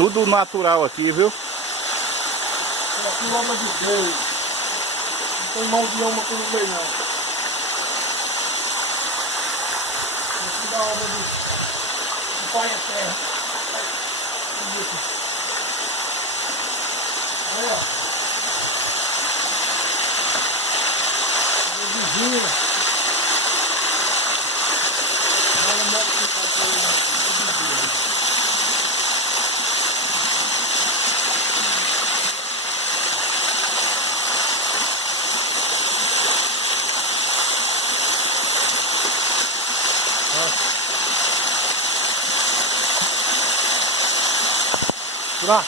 Tudo natural aqui, viu? Aqui obra de Deus. Não tem mão de alma que não veio, não. Aqui da obra do Pai da Terra. Olha, ó. Vizinha. Olha o modo que tá aí. Lá,